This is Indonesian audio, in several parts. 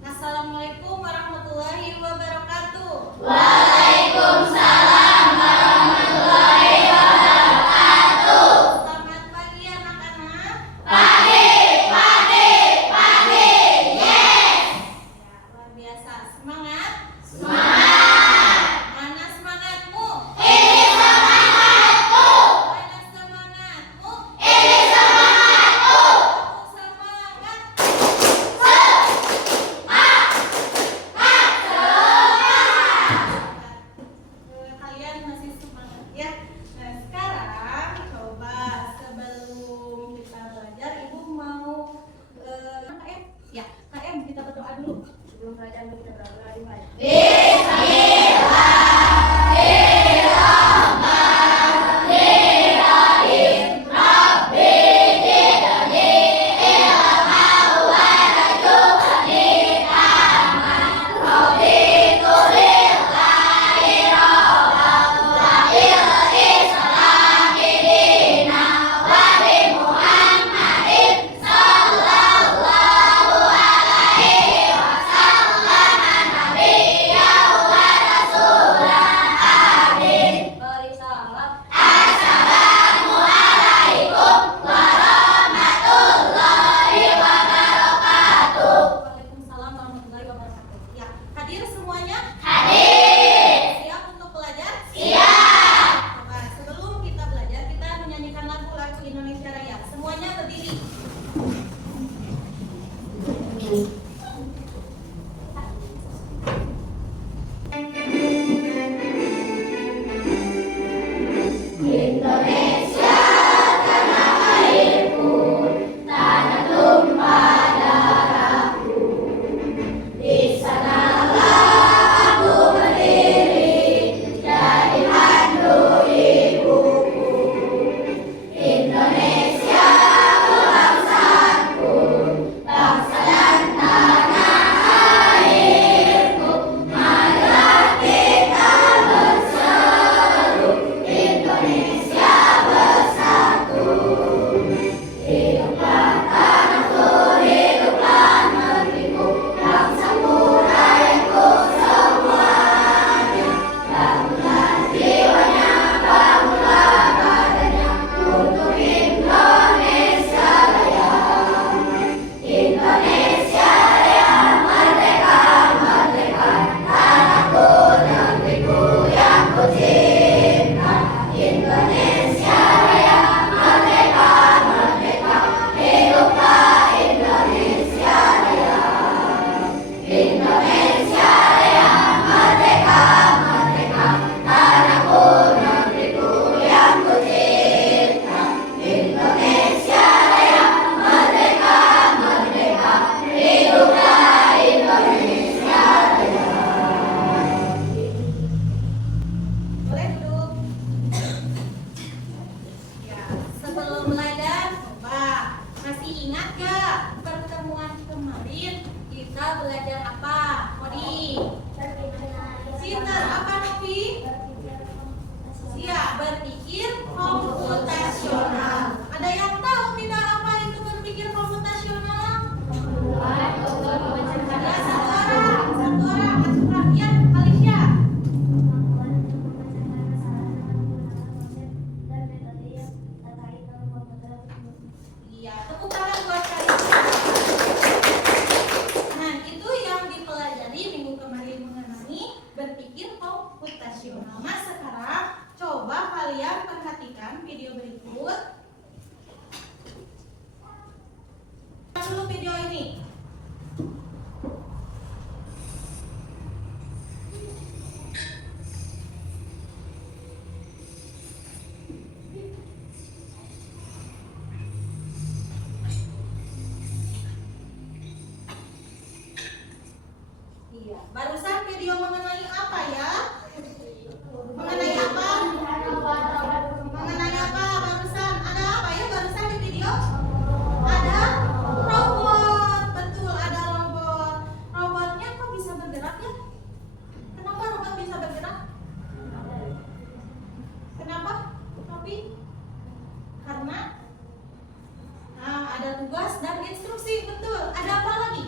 Assalamualaikum warahmatullahi wabarakatuh. Waalaikumsalam warahmatullahi wabarakatuh. Selamat pagi anak-anak. Pagi, pagi, pagi, yes. Ya, luar biasa. Semangat. Semangat. Mana semangatmu? Ini semangatku. Mana semangatmu? Ini semangatku. Kamu semangat. Kalian masih semangat ya. Nah, sekarang coba sebelum kita belajar, Ibu mau KM. Ya, KM kita berdoa dulu. Sebelum belajar kita berdoa dimulai. Waalaikumsalam warahmatullahi wabarakatuh. Ya, hadir semuanya? Siap untuk belajar? Coba sebelum kita belajar, kita menyanyikan lagu Indonesia Raya. Semuanya berdiri. Indonesia tanah airku, tanah tumpah darahku. Di sanalah aku berdiri, jadi pandu ibuku. Indonesia bangsaku, bangsa dan tanah airku. Marilah kita berseru, Indonesia bersatu. Hiduplah tanahku, hiduplah negeriku, bangsaku, rakyatku semuanya. Bangunlah jiwanya, bangunlah badannya, untuk Indonesia Raya. Indonesia Raya, merdeka, merdeka, tanahku, negeriku yang ku cinta. Indonesia Raya, merdeka, merdeka, hiduplah Indonesia Raya. Indonesia Raya, merdeka, merdeka, tanahku, negeriku yang ku cinta. Indonesia Raya, merdeka, merdeka, hiduplah Indonesia Raya. Boleh duduk. Ya, sebelum belajar, coba masih ingat gak pertemuan kemarin kita belajar apa? Modi. Sinter apa Novi? Siap, berpikir komputasional. Ada yang tahu tidak apa itu berpikir komputasional? Ada satu orang, kasih perhatian, Alicia. Iya, tepuk tangan buat kalian. Nah, itu yang dipelajari minggu kemarin mengenai berpikir komputasional. Nah, sekarang coba kalian perhatikan video berikut. Dulu video ini. Iya, barusan video mengenai apa ya? Mengenai apa? Mengenai apa barusan? Ada apa ya barusan di video? Ada robot. Betul, ada robot. Robotnya kok bisa bergerak ya? Kenapa robot bisa bergerak? Kenapa? Tapi karena ada tugas dan instruksi. Betul. Ada apa lagi?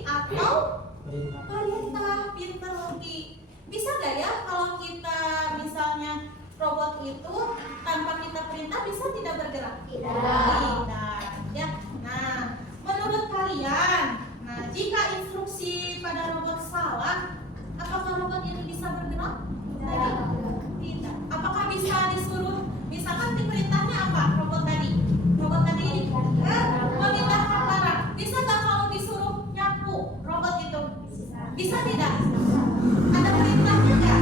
atau perintah. Pintar Logi. Bisa gak ya kalau kita misalnya robot itu tanpa kita perintah bisa tidak bergerak? Tidak. Ya. Nah, menurut kalian, jika instruksi pada robot salah, apakah robot ini bisa bergerak? Tidak. Apakah bisa disuruh? Misalkan perintahnya apa? Robot tadi ini memindahkan barang. Bisa nggak kalau disuruh nyapu robot itu? Bisa tidak? Ada perintahnya nggak?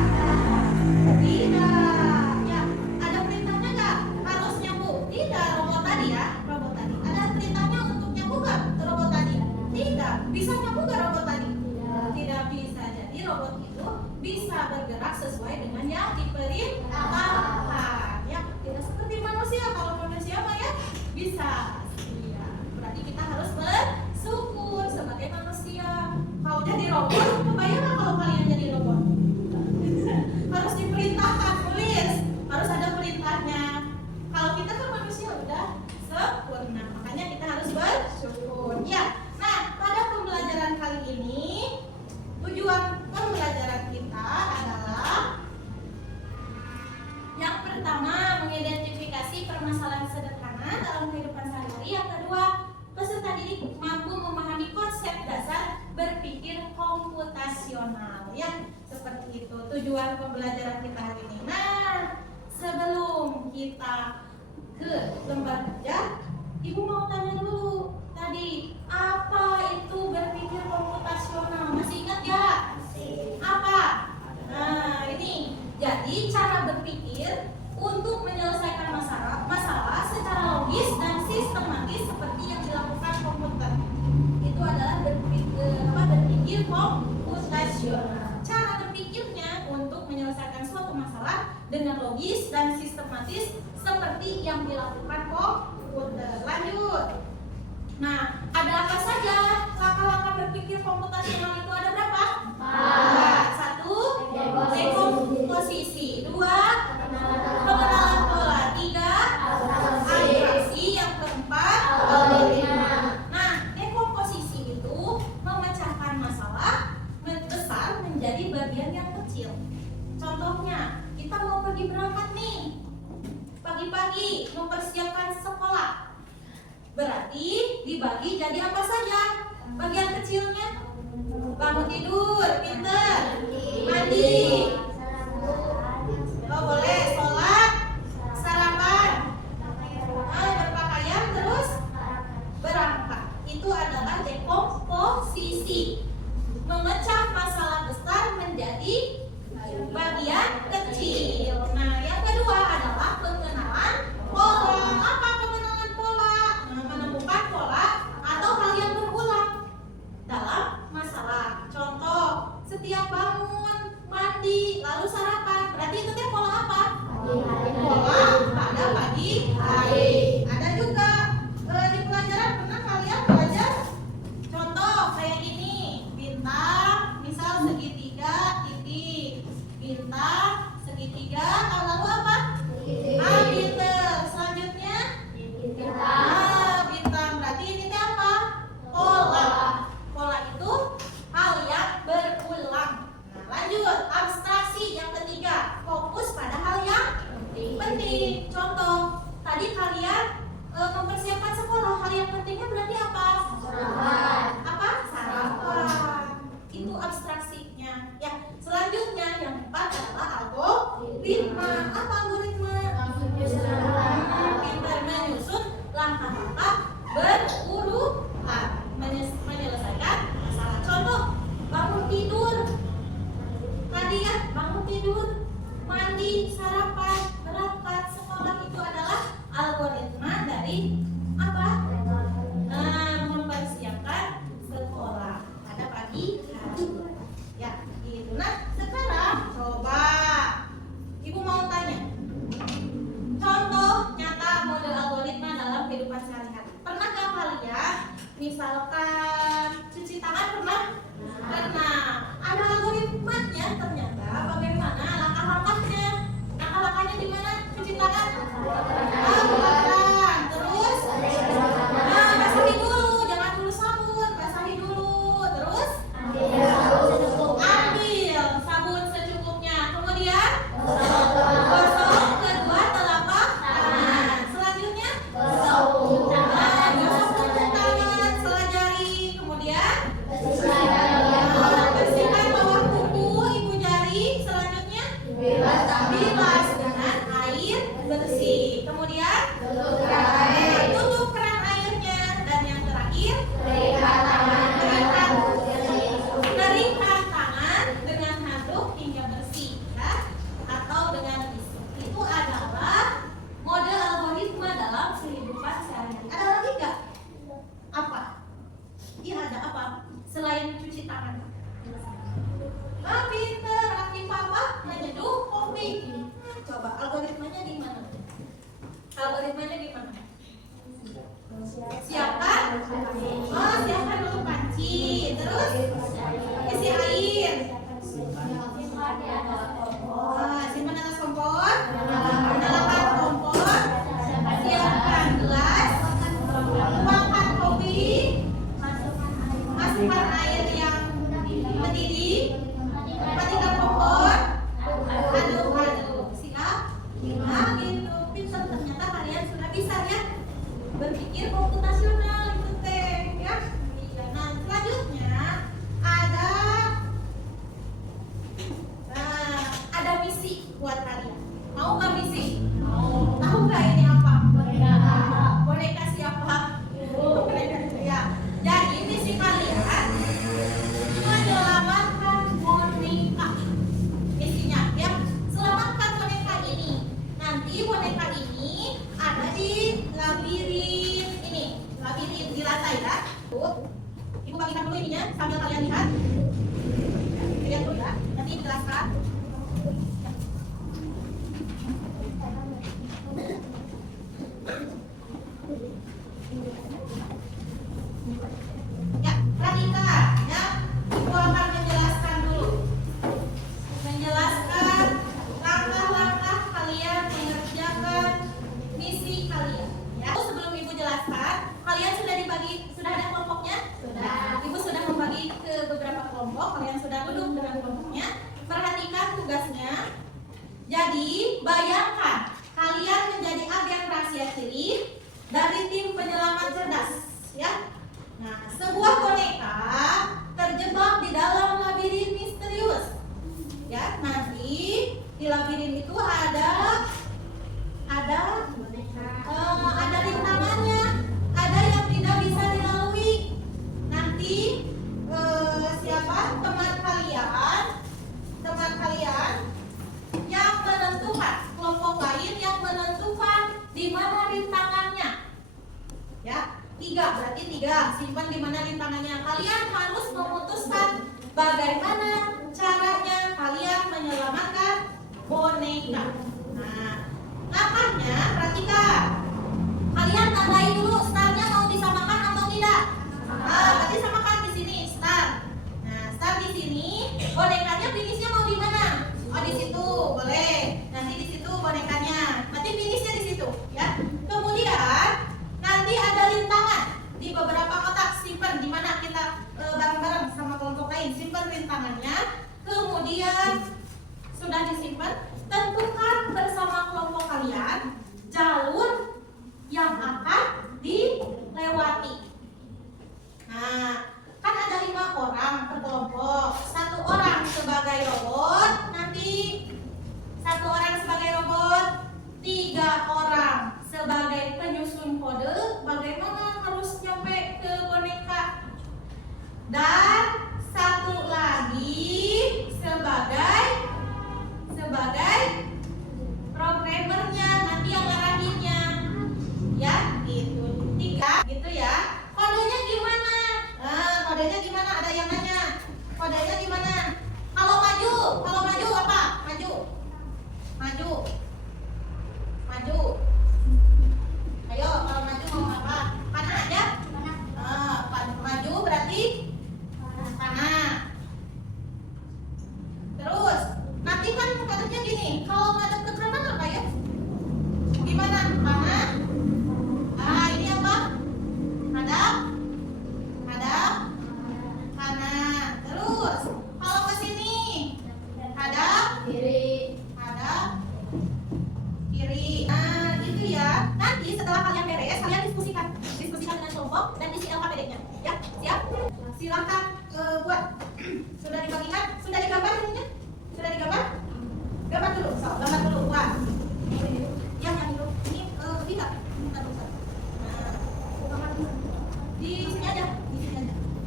Tidak. Ya, ada perintahnya nggak? Harus nyapu? Tidak. Robot tadi. Ada perintahnya untuk nyapu nggak? Robot tadi? Tidak. Bisa nyapu nggak robot tadi? Tidak bisa. Jadi robot itu bisa bergerak sesuai dengan yang diperintahkan. Ya, tidak seperti manusia. Kalau manusia mah ya bisa. Ya, berarti kita harus bersyukur sebagai manusia. Kalau jadi robot, kebayang nggak kalau kalian jadi robot? Harus diperintahkan, tulis. Harus ada perintahnya. Kalau kita kan manusia udah sempurna, makanya kita harus bersyukur. Ya. Nah, pada pembelajaran kali ini tujuan pembelajaran kita adalah yang pertama mengidentifikasi permasalahan sederhana dalam kehidupan sehari-hari. Yang kedua, peserta didik mampu memahami konsep dasar berpikir komputasional. Ya, seperti itu tujuan pembelajaran kita hari ini. Nah, sebelum kita ke lembar kerja, Ibu mau tanya dulu tadi, apa itu berpikir komputasional? Masih ingat ya? Apa? Nah, ini. Jadi cara berpikir untuk menyelesaikan masalah secara logis dan sistematis seperti yang dilakukan komputer. Itu adalah berpikir komputasional. Cara berpikirnya untuk menyelesaikan suatu masalah dengan logis dan sistematis seperti yang dilakukan komputer. Lanjut. Nah, ada apa saja langkah-langkah berpikir komputasional itu? Ada berapa? 1. Dekomposisi. 2. Pengenalan pola. 3. Abstraksi. Yang keempat, algoritma. Nah, dekomposisi itu memecahkan masalah besar menjadi bagian yang kecil. Contohnya, kita mau pergi berangkat nih. Pagi-pagi mempersiapkan sekolah. Berarti dibagi jadi apa saja? Bagian kecilnya bangun tidur, pinter, mandi, boleh sholat, sarapan, berpakaian, terus berangkat. Itu adalah dekomposisi, memecah masalah besar menjadi bagian kecil. Nah, yang kedua adalah pengenalan pola. Apa pengenalan pola? Menemukan pola atau hal yang berulang dalam masalah. Contoh, setiap bangun, mandi, lalu sarapan. Berarti itu teh pola apa? Pola pada pagi hari. Ada juga di pelajaran pernah kalian belajar contoh kayak gini, bintang, misal segitiga, titik, bintang, segitiga, lalu apa? Bintang. Selanjutnya bintang. Berarti ini teh apa? Pola. Pola itu hal yang berulang. Nah, lanjut, abstraksi yang ketiga, fokus pada hal yang penting. Contoh, tadi kalian mempersiapkan sekolah, hal yang pentingnya berarti apa? Sarapan. Itu abstraksinya. Ya, selanjutnya yang keempat adalah algoritma. Apa algoritma? Pintar menyusun langkah-langkah berurutan menyelesaikan masalah. Contoh, bangun tidur. Tadi ya, bangun tidur, mandi, sarapan, berangkat sekolah, itu adalah algoritma dari apa? Mempersiapkan sekolah pada pagi hari. Ya, gitu. Nah, sekarang coba Ibu mau tanya. Contoh nyata model algoritma dalam kehidupan sehari-hari. Pernahkah kalian misalkan cuci tangan pernah? Pernah. Ada algoritmanya ternyata. Bagaimana langkah-langkahnya? Langkah-langkahnya di mana? Cuci tangan. Terus basahi dulu, jangan dulu sabun, basahi dulu. Terus selain cuci tangan? Ah, pinter, aktif apa? Menyeduh kopi. Coba algoritmanya gimana? Algoritmanya gimana? Siapkan, oh siapkan dulu panci, terus isi air, simpan atas kompor, nyalakan kompor, siapkan gelas, tuangkan kopi, masukkan air yang mendidih, matikan kompor, aduk, siap? Nah gitu, pintar ternyata kalian sudah bisa ya berpikir komputasional itu teh ya. Iya. Nah selanjutnya ada misi buat kalian. Mau nggak misi? Mau. Tahu nggak ini apa? Boneka. Boneka siapa? Boneka ya. Jadi misi kalian menyelamatkan boneka. Misinya ya, selamatkan boneka ini. Nanti boneka ini ada di labirin ini, labirin di lantai ya. Tuh, ibu bagikan dulu ininya sambil kalian lihat. Lihat dulu ya, nanti dijelaskan. Ya, perhatikan ya. Ibu akan menjelaskan dulu. Menjelaskan langkah-langkah kalian mengerjakan misi kalian. Ya, sebelum ibu jelaskan, kalian sudah ada kelompoknya? Sudah. Ibu sudah membagi ke beberapa kelompok. Kalian sudah duduk dengan kelompoknya. Perhatikan tugasnya. Jadi, bayangkan kalian menjadi agen rahasia ciri dari tim penyelamat cerdas, ya. Nah, sebuah boneka terjebak di dalam labirin misterius. Ya, nanti di labirin itu ada rintangannya, ada yang tidak bisa dilalui. Nanti siapa teman kalian yang menentukan, kelompok lain yang menentukan di mana rintangannya. Ya, 3 berarti 3. Simpan di mana rintangannya. Kalian harus memutuskan bagaimana caranya kalian menyelamatkan boneka. Nah, langkahnya perhatikan. Kalian tandai dulu startnya mau disamakan atau tidak. Tadi samakan di sini start. Nah, start di sini. Bonekanya finishnya mau di mana? Oh, di situ boleh. Nanti di situ bonekanya. Nanti finishnya di situ, ya. Kemudian nanti ada rintangan di beberapa kotak. Simpan di mana kita bareng-bareng sama kelompok lain. Simpan rintangannya. Kemudian sudah disimpan, tentukan bersama kelompok kalian jalur yang akan dilewati. Nah, kan ada 5 orang per kelompok. 1 orang sebagai robot, nanti 1 orang sebagai robot, 3 orang sebagai penyusun kode bagaimana harus nyampe ke boneka, dan 1 lagi sebagai programmernya, nanti yang ngarahinnya, ya gitu. 3 gitu ya. Kodenya gimana? Kodenya gimana? Ada yang nanya. Kodenya gimana? Kalau maju apa? Maju. Ayo, kalau maju mau apa? Panah aja? Maju berarti panah. Terus nanti kan kodenya gini. Kalau ngadep ke kanan apa ya? Gimana? Panah. Ini apa? Hadap. Kanan. Terus kalau ke sini hadap kiri. Nah, gitu ya. Nanti setelah kalian beres, kalian diskusikan dengan kelompok dan isi LKPD-nya. Ya, siap? Silakan buat. Sudah dibagikan? Sudah digambar ininya? Sudah digambar? Gambar dulu. Gambar dulu. Wah. Yang dulu. Ini tidak. Nah, di sini aja.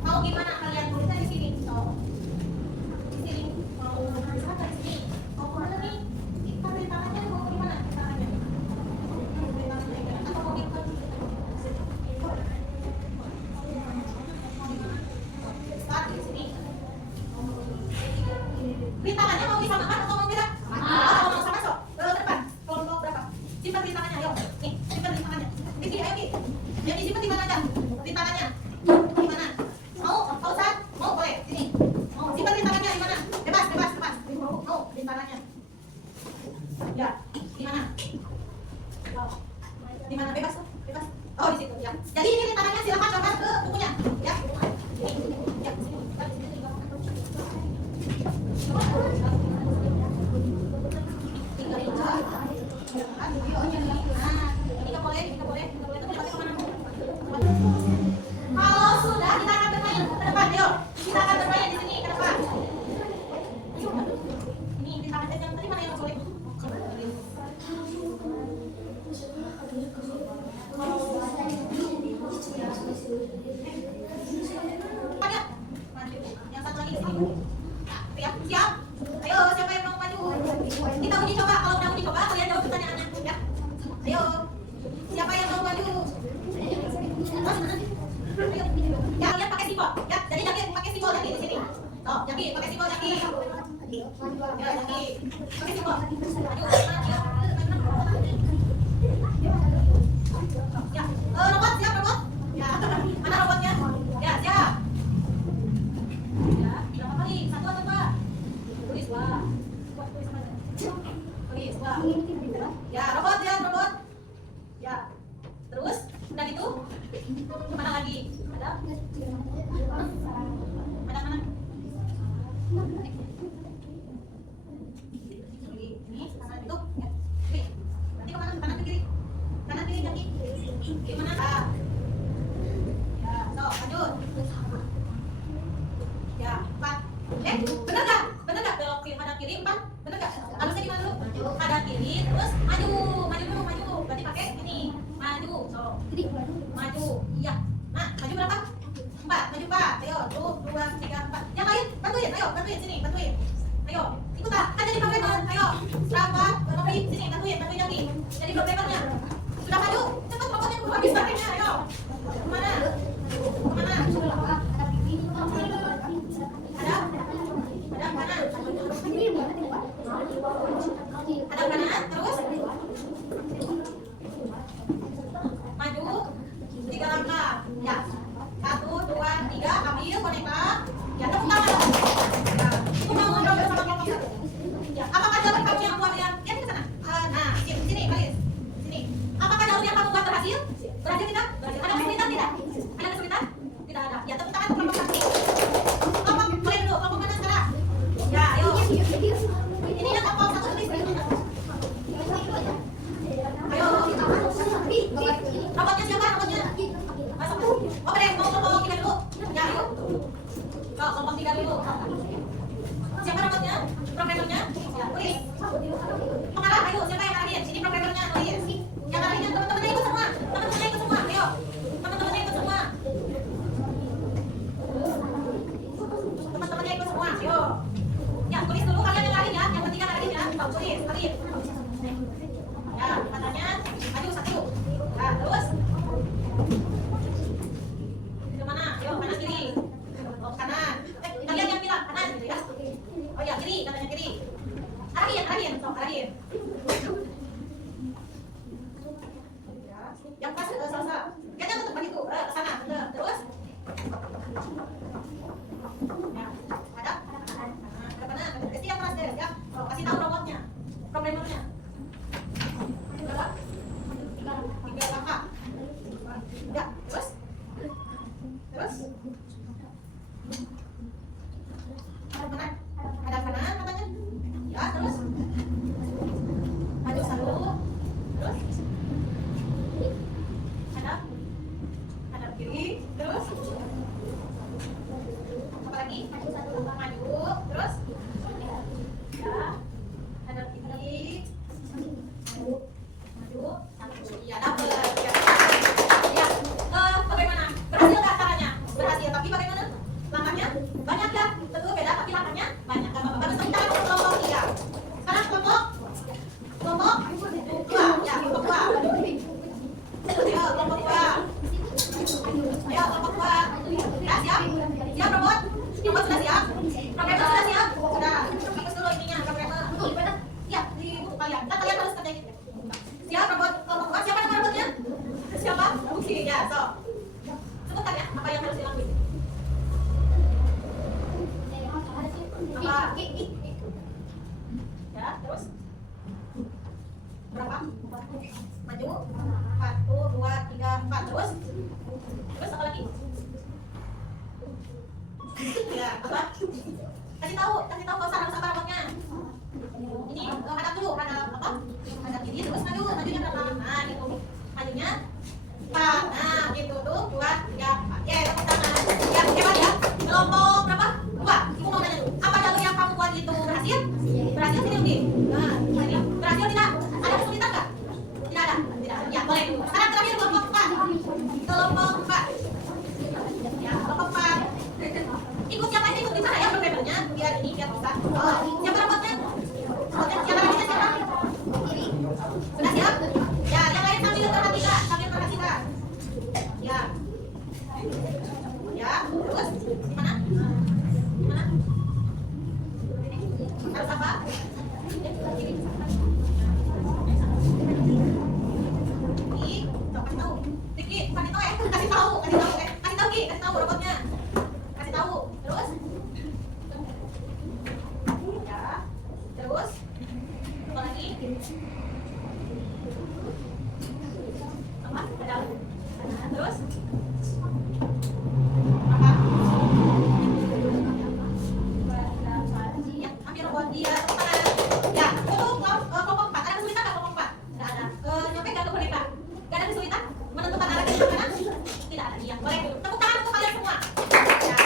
Mau gimana kalian? Tulisnya di sini. Di sini. Mau silakan di sini. Mau kemana nih? Kita rintangannya mau gimana? Rintangannya. Atau mau gitu? Start. Ya, kalian pakai simbol. Ya, jadi Jaki pakai simbol Jaki di sini. Tuh, Jaki pakai simbol Jaki. Ya, Jaki pakai simbol. Aduh, ya, robot siap robot. Ya, mana robotnya? Ya, siap. Ya, berapa kali? Satu atau dua? Tulis wah. Tulis wah. Ya, robot ya, robot. Ya. Terus, udah gitu? Mana lagi? Ada? Ada mana? Ini, kanan itu. Ya. Oke. Nanti ke mana? Kanan ke kiri. Kanan kiri kaki. Gimana? Ah. Ya, so, lanjut. Ya, 4. Bener gak? Bener gak? Belok kiri, kanan kiri 4. Bener gak? Harusnya gimana dulu? Kanan kiri, terus maju. Maju dulu, maju. Berarti pakai ini. Maju. So. Maju. Iya. Nah, maju berapa? 4. Maju 4. Ayo, 2, 3, 4. Yang lain, bantuin. Ayo, bantuin sini, bantuin. Ayo, ikutan. Kan jadi programmer. Ayo. Berapa? Bantuin sini, bantuin lagi. Jadi programmernya. Sudah maju. Cepat robotnya keluar habis baterainya. Ayo. Kemana? Kemana? Ada? Ada kanan. Ada kanan, terus maju 3 langkah. Ya. 1, 2, 3, ambil boneka. Ya, tepuk tangan. Ya. Itu mau ngobrol sama kelompok satu. Ya, apakah jalur kamu yang buat yang ke sana? Nah, sini, Kalis. Sini. Apakah jalur yang kamu buat berhasil? Berhasil tidak? Ada kesulitan tidak? Ada kesulitan? Tidak ada. Ya, tepuk tangan untuk kelompok satu. Kelompok boleh dulu, kelompok mana sekarang? Ya, ayo. Ini yang kelompok satu tulis. Ayo. Robotnya siapa? Robotnya? Masuk. Oke, mau kelompok 3 dulu. Ya, ayo. Kelompok 3 dulu. Siapa robotnya? Programmernya? Ya, tulis. Pengarah, ayo. Siapa yang ngarahin? Sini programmernya, tulis. Yang ngarahinnya teman-temannya ikut semua. Teman-temannya ikut semua. Ayo. Teman-temannya ikut semua. Teman-temannya ikut semua. Ayo. Ya, tulis dulu kalian yang ngarahin ya. Yang ketiga ngarahin ya. Tulis, tulis. Ya, katanya maju 1. Ya, terus. Kemana? Ayo, kanan kiri. Oh, kanan. Kalian yang bilang kanan gitu ya. Oh ya, kiri, katanya kiri. Arahin. So, arahin. Ya, yang pas selesai. Kita tutup begitu. Ke sana, terus. Ya, ada? Ada mana? Pasti yang keras deh, ya. Oh, kasih tahu robotnya. Programmernya. Berapa? 3 langkah. Ya, terus. Ada kanan katanya. Ya, terus. Maju 1. Terus. Ada kiri. Terus. Apa lagi? Maju. Terus. Ya. Ada kiri. Maju. Ya, double. Ya. Bagaimana? Berhasil nggak caranya? Berhasil, tapi bagaimana? Langkahnya? Banyak ya? Tentu beda, tapi langkahnya banyak. Gak apa-apa. Bagus, kita akan kelompok 3. Sekarang kelompok 2. Ya, kelompok 2. Ayo, kelompok 2. Ayo, kelompok 2. Ya, siap? Siap, robot? Robot sudah siap? Programmer sudah siap? Sudah. Fokus dulu ininya, programmer. Ya, di buku kalian. Kalian harus kerjain gitu. Siap, robot kelompok 2. Siapa nama robotnya? Siapa? Oke, ya, so. Sebutkan ya, apa yang harus dilakuin. Apa? Ya, terus. Berapa? Maju. 1, 2, 3, 4. Terus. Terus apa lagi? Ya, apa? Kasih tahu kosan harus apa robotnya. Ini hadap dulu, hadap apa? Hadap kiri, terus majunya berapa? Nah, gitu. Majunya 4. Nah, gitu tuh. 2, 3, 4. Ya, tepuk tangan. Ya, hebat ya. Kelompok berapa? 2. Ibu mau nanya dulu. Apa jalur yang kamu buat itu berhasil? Berhasil sini Ugi. Nah, ini. Berhasil tidak? Ada kesulitan nggak? Tidak ada. Tidak ada. Ya, boleh dulu. Sekarang terakhir kelompok 4. Kelompok 4. Ya, kelompok 4. Ikut siapa ini? Ikut di sana ya programmernya. Biar bisa. Oh, siapa robotnya? Robotnya siapa? Sudah siap? Ya, yang lain sambil perhatikan. tahu robotnya. Kasih tahu. Terus? Ya. Terus? Apa lagi? Apa? Ada. Terus? Apa? Ya, ambil robot dia. Ya, untuk kelompok 4. Ada kesulitan nggak kelompok 4? Nggak ada. Nyampe nggak ke boneka? Nggak ada kesulitan? Menentukan arah ke mana? Tidak ada. Iya, boleh. Tepuk tangan untuk kalian semua. Ya,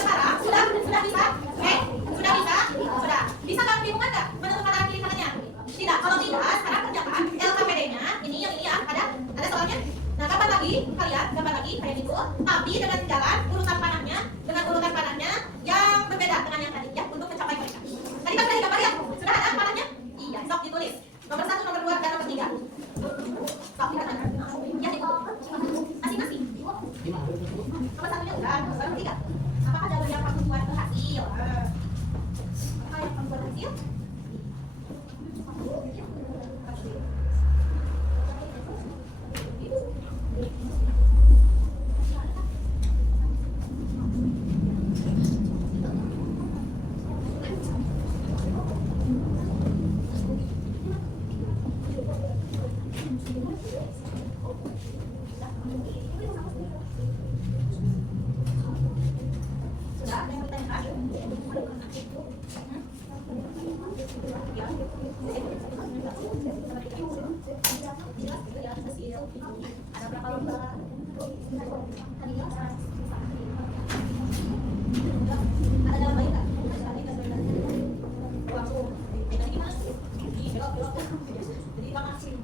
sekarang sudah bisa? Oke, sudah bisa? Sudah. Bisa nggak bingungan nggak menentukan arah kiri kanannya? Tidak. Kalau tidak, sekarang kerjakan LKPD-nya. Ini yang ini ya, ada soalnya. Nah, gambar lagi kalian, gambar lagi kayak gitu. Tapi dengan jalan urutan panahnya yang berbeda dengan yang tadi ya untuk mencapai mereka. Tadi kan sudah digambar ya? Sudah ada panahnya? Iya, sok ditulis. Nomor 1, nomor 2, dan nomor 3. Sok digambar. Ya, masing-masing. Nomor 1-nya udah, nomor 3. Apakah ada yang kamu buat berhasil? Apa yang kamu buat berhasil? Sudah, ada yang bertanya? Ada berapa lomba? Ada dalam bayi nggak? Jadi gimana? Jadi apa sih?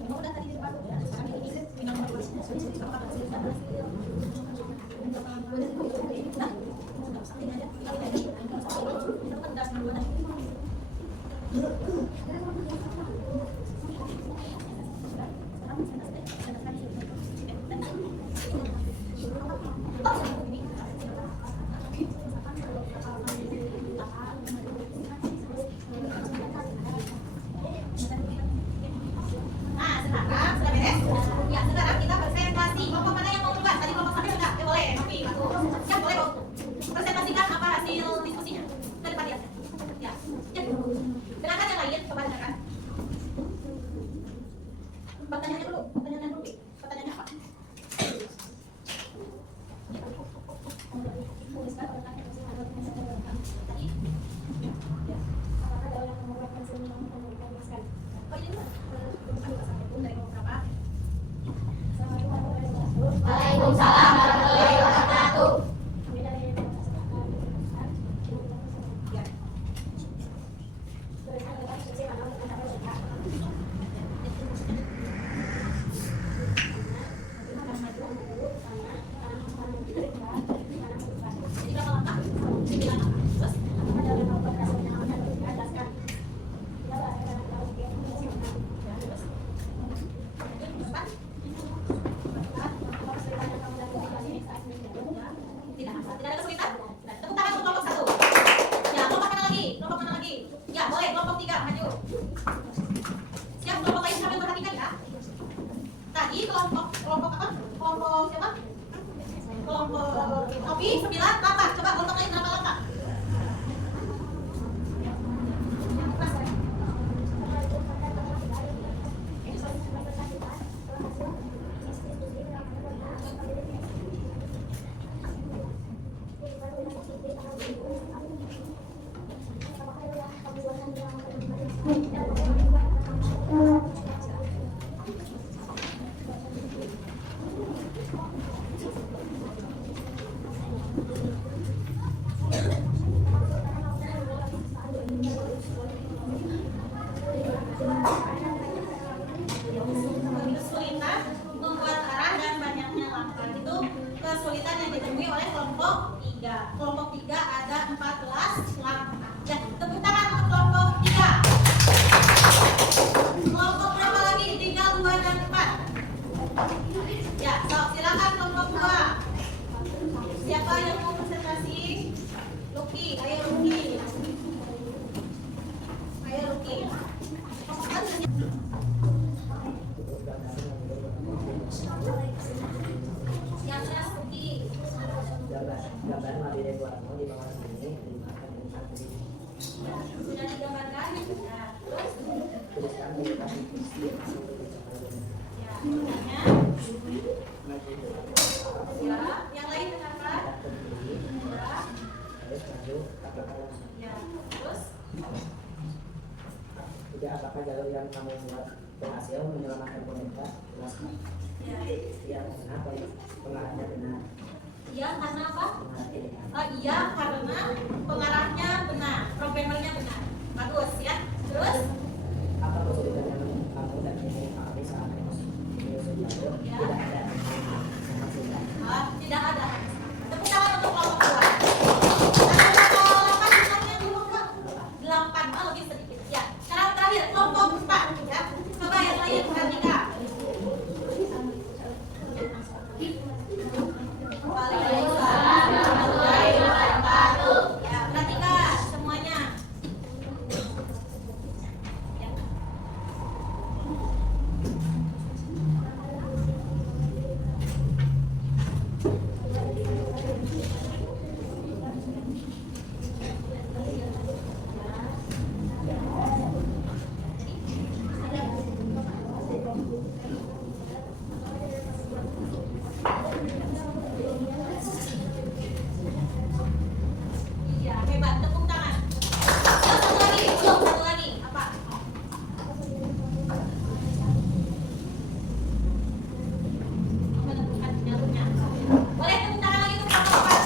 Sudah, udah tadi di depan. Nah, sekarang sudah beres? Ya, sekarang kita presentasi. Kelompok mana yang mau duluan? Tadi kelompok sampai sudah? Ya boleh, tapi satu. Ya boleh dong. Presentasikan apa hasil diskusinya. Ke depan lihat. Ya, ya. Dengarkan yang lain, coba dengarkan. Pertanyaannya dulu, pertanyaannya dulu. Pertanyaannya apa? Waalaikumsalam warahmatullahi wabarakatuh. Tidak ada kesulitan? Tepuk tangan untuk kelompok 1. Ya, kelompok mana lagi? Kelompok mana lagi? Ya, boleh. Kelompok 3, maju. Siap, kelompok lain sambil perhatikan ya. Tadi kelompok apa? Kelompok siapa? Kelompok Topi 9 langkah. Coba kelompok lain berapa langkah? Kesulitan membuat arah dan banyaknya langkah itu kesulitan yang ditemui oleh kelompok 3. Kelompok 3 ada 14 langkah. Ya, tepuk tangan untuk kelompok 3. Kelompok berapa lagi? Tinggal 2 dan 4. Ya, sok silakan kelompok 2. Siapa yang mau presentasi? Lucky, ayo Lucky. Ayo Lucky. warna di bawah sini dimakan dengan ini. Ya, sudah digambarkan. Nah, terus Tuliskan di depan isi yang masuk ke dalam. ya, misalnya ya, yang lain kenapa? Ada berdiri, Ya, terus maju katakanlah. ya, terus Tidak, apakah jalur yang kamu buat berhasil menyelamatkan boneka? Jelaskan. ya, Iya, kenapa ya? Pengarahnya benar. iya karena apa? Pengarahnya benar. Iya karena pengarahnya benar, programmernya benar. Bagus ya. Terus Apa kesulitan yang kamu dan ini alami saat menyusun jalur? Ya. Tidak ada. Sangat sudah. tidak ada. Tepuk tangan untuk kelompok dua. Ada berapa nilainya dulu Kak? 8, lebih sedikit. Ya. Sekarang terakhir kelompok 4 ya. Coba yang lain perhatikan. Waalaikumsalam warahmatullahi wabarakatuh. Ya, perhatikan semuanya. Ya. Iya, hebat. Tepuk tangan. Yo, satu lagi. Belum, satu lagi. Apa? Menentukan jalurnya. Boleh tepuk tangan lagi untuk kelompok 4.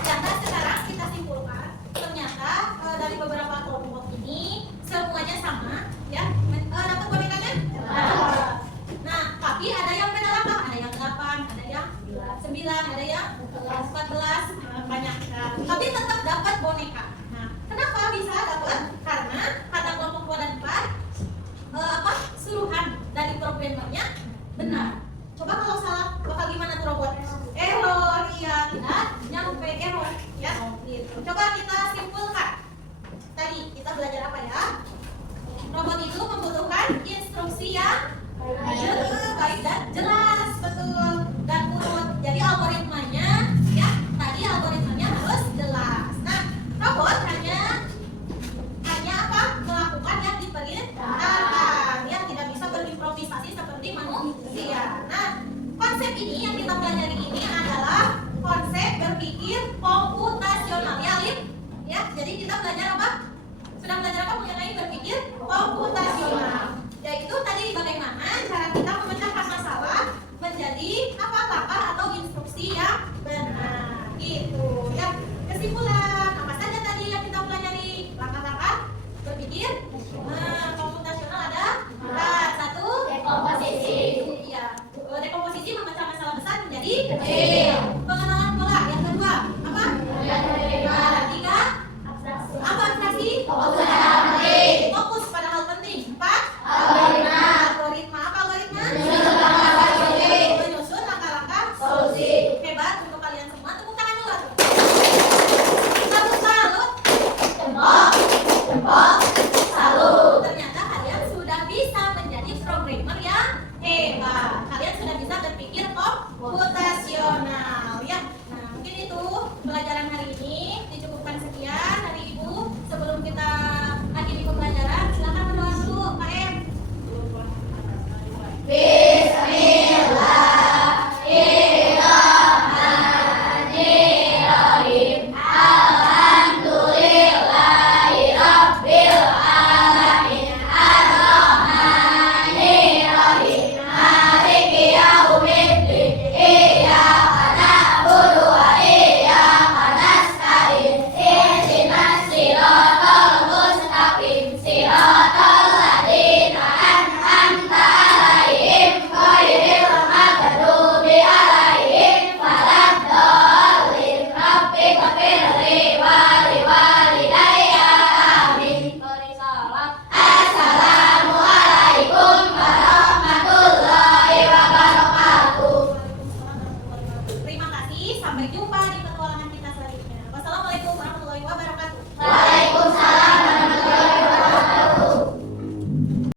Ya, nah sekarang kita simpulkan. Ternyata dari beberapa kelompok ini semuanya sama, ya. Dapat bonekanya? Nah, tapi ada yang beda apa? Ada yang 8, ada yang 9, ada yang 14, banyak. Nah, tapi tetap dapat boneka. Nah, kenapa bisa dapat? Karena kata kelompok 2 dan 4 suruhan dari programmernya benar. Coba kalau salah, bakal gimana tuh robot? Error, iya tidak nyampe error, ya. Gitu. Coba kita simpulkan. Tadi kita belajar apa ya? Robot itu membutuhkan instruksi yang baik dan jelas, betul, dan urut. Jadi algoritmanya, ya, tadi algoritmanya harus jelas. Nah, robot hanya apa? Melakukan yang diperintahkan, yang tidak bisa berimprovisasi seperti manusia. Nah, konsep ini yang kita pelajari ini adalah konsep berpikir komputasional, ya, Alif? Ya, jadi kita belajar apa? Sudah belajar apa mengenai berpikir komputasional? Yaitu tadi bagaimana cara kita memecahkan masalah menjadi apa langkah atau instruksi yang benar, gitu ya. Kesimpulan apa saja tadi yang kita pelajari? Langkah-langkah berpikir komputasional ada 4. 1 Dekomposisi. Iya, dekomposisi memecah masalah besar menjadi Kecil. pengenalan pola. Yang kedua apa? Yang ketiga, 3 apa abstraksi? fokus pada hal penting. Fokus pada hal penting. 4 Algoritma. algoritma. Apa algoritma? Menyusun langkah solusi. Menyusun langkah-langkah Solusi. hebat untuk kalian semua. Tepuk tangan dulu. Satu salut. Jempol. Jempol. Salut. Ternyata kalian sudah bisa menjadi programmer yang hebat. Kalian sudah bisa berpikir komputasional, ya. Nah, mungkin itu pelajaran hari ini. Dicukupkan sekian dari Ibu. Sebelum kita akhiri pembelajaran, silakan berdoa dulu, Pak M. Bismillahirrahmanirrahim. Alhamdulillahirabbil alamin. Arrahmanirrahim. Maliki yaumiddin. Iyyaka na'budu wa iyyaka nasta'in. Ihdinas siratal mustaqim. Siratal ladzina an'amta 'alaihim ghairil maghdubi 'alaihim waladdallin. Rabbika firli wa liwalidayya. Amin. Assalamualaikum warahmatullahi wabarakatuh. Terima kasih. Sampai jumpa di petualangan kita selanjutnya.